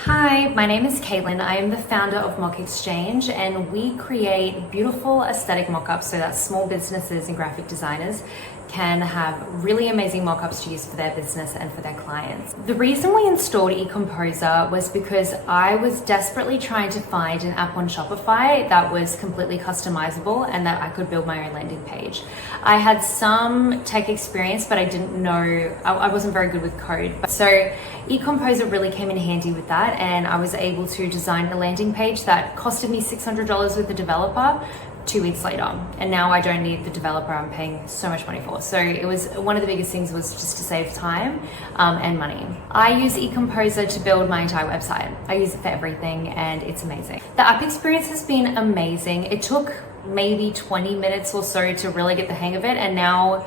Hi, my name is Kaitlin. I am the founder of Mock Exchange, and we create beautiful aesthetic mock-ups so that small businesses and graphic designers can have really amazing mock-ups to use for their business and for their clients. The reason we installed EComposer was because I was desperately trying to find an app on Shopify that was completely customizable and that I could build my own landing page. I had some tech experience, but I didn't know, I wasn't very good with code. So EComposer really came in handy with that, and I was able to design a landing page that costed me $600 with the developer 2 weeks later, and now I don't need the developer I'm paying so much money for. So it was one of the biggest things was just to save time and money. I use EComposer to build my entire website. I use it for everything and it's amazing. The app experience has been amazing. It took maybe 20 minutes or so to really get the hang of it, and now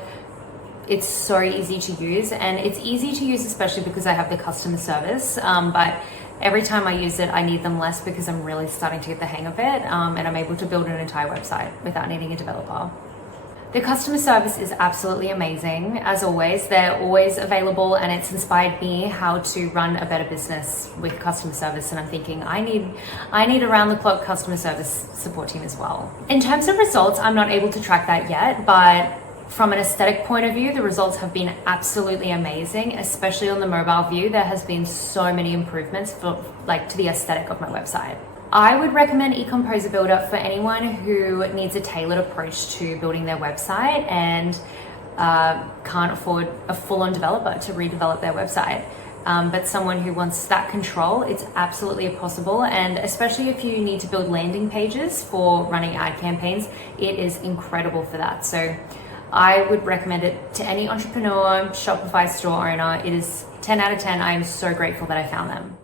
it's so easy to use, and it's easy to use especially because I have the customer service, but every time I use it, I need them less because I'm really starting to get the hang of it, and I'm able to build an entire website without needing a developer. The customer service is absolutely amazing. As always, they're always available, and it's inspired me how to run a better business with customer service. And I'm thinking I need around the clock customer service support team as well. In terms of results, I'm not able to track that yet, but from an aesthetic point of view, the results have been absolutely amazing, especially on the mobile view. There has been so many improvements to the aesthetic of my website. I would recommend EComposer Builder for anyone who needs a tailored approach to building their website and can't afford a full-on developer to redevelop their website. But someone who wants that control, it's absolutely possible. And especially if you need to build landing pages for running ad campaigns, it is incredible for that. So I would recommend it to any entrepreneur, Shopify store owner. It is 10 out of 10. I am so grateful that I found them.